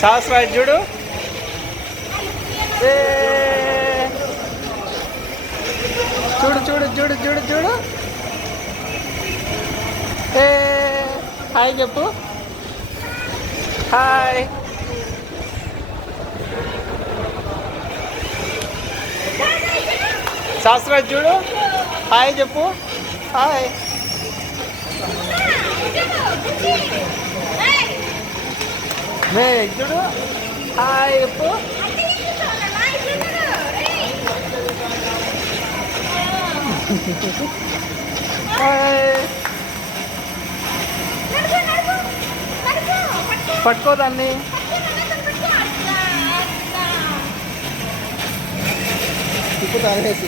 సహస్రాజ్ చూడు. చూడు చూడు చూడు చూడు చూడు. హాయ్ చెప్పు. హాయ్. శాస్త్రాజ్ చూడు. హాయ్ చెప్పు. హాయ్. మే చూడు హాయ్ చెప్పు పట్టుకో దాన్ని ఇప్పుడు తాగేసి